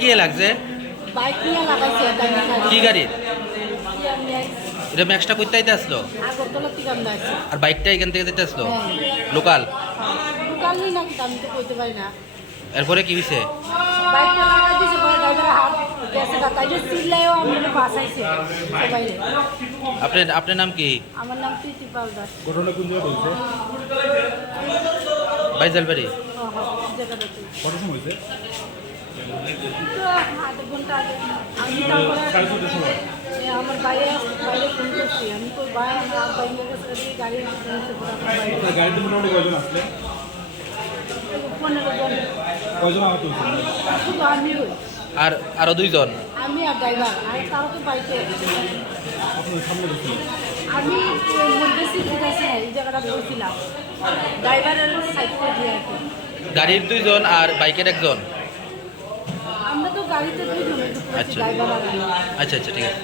কি লাগছে? বাইক নিয়ে লাগাইছে। কি গাড়ি? এটা ম্যাক্সটা কইতে আইতে আসলো আগরতলা থেকে আমরা আসছি। আর বাইকটা এখান থেকে যেতে আসলো লোকাল? লোকাল নেই নাকি আমি তো কইতে পারি না। এরপরে কি হইছে? বাইকটা লাগাই দিয়েছে, পরে ড্রাইভার হাত গেছে তাই যে চিল্লাইও আমি বাঁচাইছে সবাই। আপনার নাম কি? আমার নাম প্রীতি পালদার। ঘটনা কোন জায়গায় হয়েছে? বাইজালবাড়ি। কত সময় হয়েছে? আধা ঘন্টা আগে আমি তারপরে আমার বাইরে ফোন করছি। আমি তো বাইরে আমার বাইরে গেছে গাড়ি গাড়িতে মোটামুটি কয়জন আসলে? 15 জন। কয়জন আহত হয়েছে? শুধু আমি আর আরো দুইজন? আমি আর ড্রাইভার আর তাও তো বাইকে। আপনাদের সামনে বসছিল? আমি মধ্যে সিটে গেছি না, এই জায়গাটা বসছিলাম ড্রাইভারের সাইড করে দিয়ে আর কি। গাড়ির দুইজন আর বাইকের একজন? আমরা তো গাড়িতে দুজন, আচ্ছা ড্রাইভার আর আচ্ছা আচ্ছা ঠিক আছে।